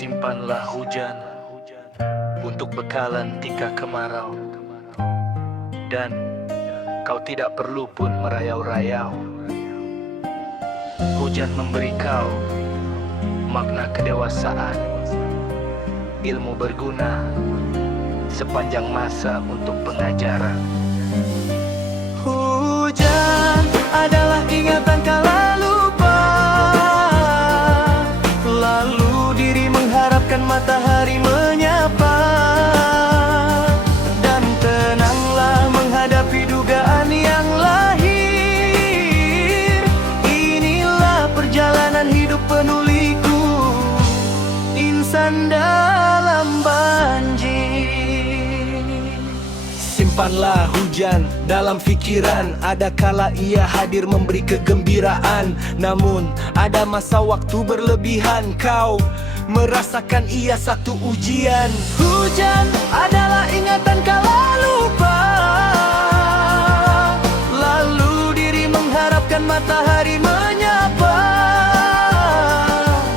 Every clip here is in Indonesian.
Simpanlah hujan untuk bekalan tika kemarau, dan kau tidak perlu pun merayau-rayau. Hujan memberi kau makna kedewasaan, ilmu berguna sepanjang masa untuk pengajaran. Hujan adalah ingatan kala lupa, lalu diri mengharapkan matahari menyapa, dan tenanglah menghadapi dugaan yang lahir. Inilah perjalanan hidup penuh liku, insan dalam banjir. Simpanlah hujan dalam fikiran, ada kala ia hadir memberi kegembiraan. Namun ada masa waktu berlebihan, kau merasakan ia satu ujian. Hujan adalah ingatan kala lupa, lalu diri mengharapkan matahari menyapa,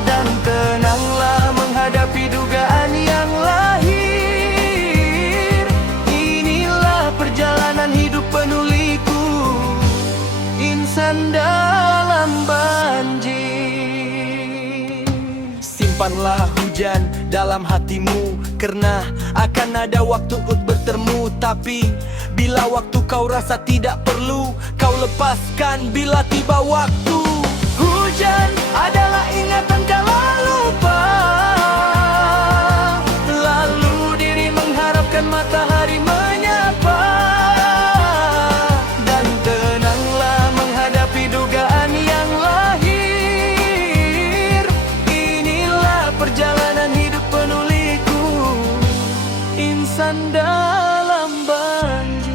dan tenanglah menghadapi dugaan yang lahir. Inilah perjalanan hidup penuh liku, insan dalam banjir. Simpanlah hujan dalam hatimu, karena akan ada waktu untuk bertemu. Tapi bila waktu kau rasa tidak perlu, kau lepaskan bila tiba waktu. Hujan adalah ingatan kala lupa, lalu diri mengharapkan matahari menyapa, dan tenanglah menghadapi dugaan yang lahir. Inilah perjalanan hidup penuh liku, insan dalam banjir.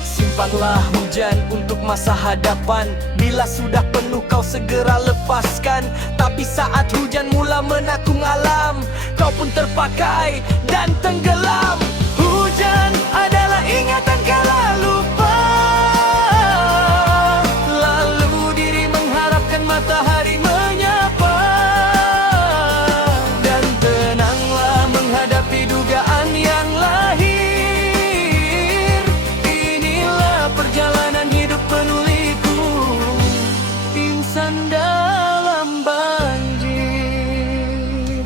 Simpanlah hujan untuk masa hadapan, bila sudah penuh kau segera lepaskan. Tapi saat hujan mula menakung alam, kau pun terpakai dan tenggelam. Hujan adalah ingatan kala lupa, lalu diri mengharapkan matahari menyapa, dan tenanglah menghadapi dugaan yang lahir. Inilah perjalanan hidup penuh liku, insan dalam banjir.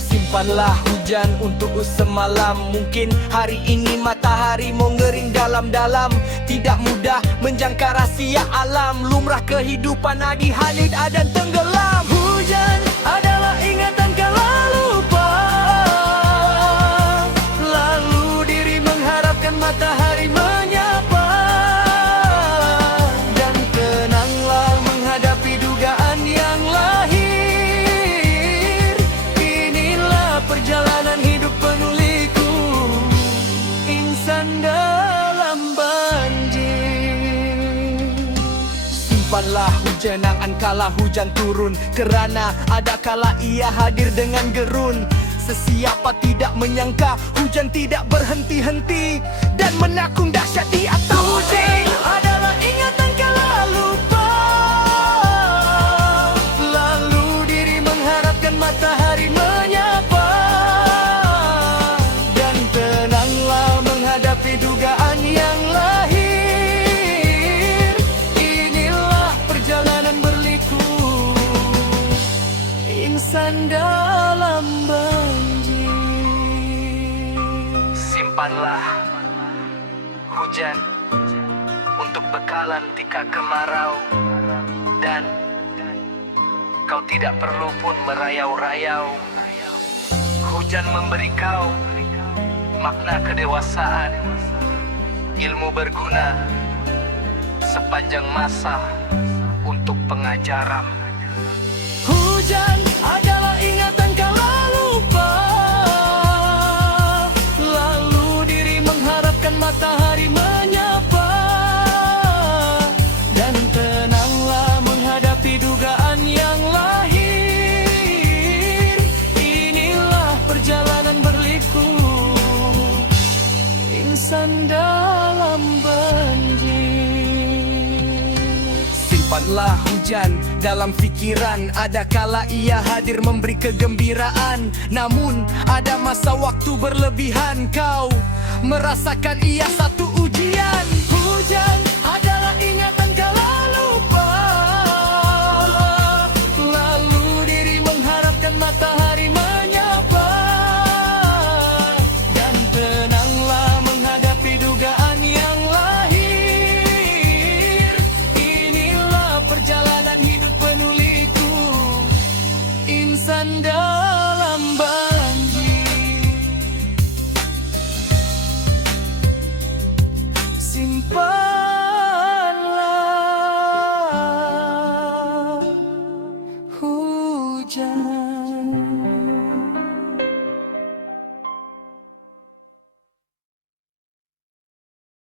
Simpanlah hujan untuk semalam, mungkin hari ini matahari mau ngering dalam-dalam. Tidak mudah menjangka rahasia alam, lumrah kehidupan adi hanida dan tenggelam. Hujan adalah ingatan kala lupa, lalu diri mengharapkan matahari menyapa, dan tenanglah menghadapi dugaan yang lahir. Inilah perjalanan hidup penuh liku, insan dalam banjir. Simpanlah hujan angan kala hujan turun, kerana ada kala ia hadir dengan gerun. Sesiapa tidak menyangka hujan tidak berhenti-henti, dan menakung dahsyat di atas. Hujan adalah ingatan kala lupa, lalu diri mengharapkan matahari menyapa, dan tenanglah menghadapi dugaan yang lahir. Inilah perjalanan berliku, insan dalam banjir. Simpanlah hujan untuk bekalan tika kemarau, dan kau tidak perlu pun merayau-rayau. Hujan memberi kau makna kedewasaan, ilmu berguna sepanjang masa untuk pengajaran. Hujan adalah ingatan kala lupa, lalu diri mengharapkan matahari menyapa, dan tenanglah menghadapi dugaan yang lahir. Inilah perjalanan berliku, insan dalam banjir. Simpanlah hujan dalam pikiran. Ada kala ia hadir memberi kegembiraan, namun ada masa waktu berlebihan. Kau merasakan ia satu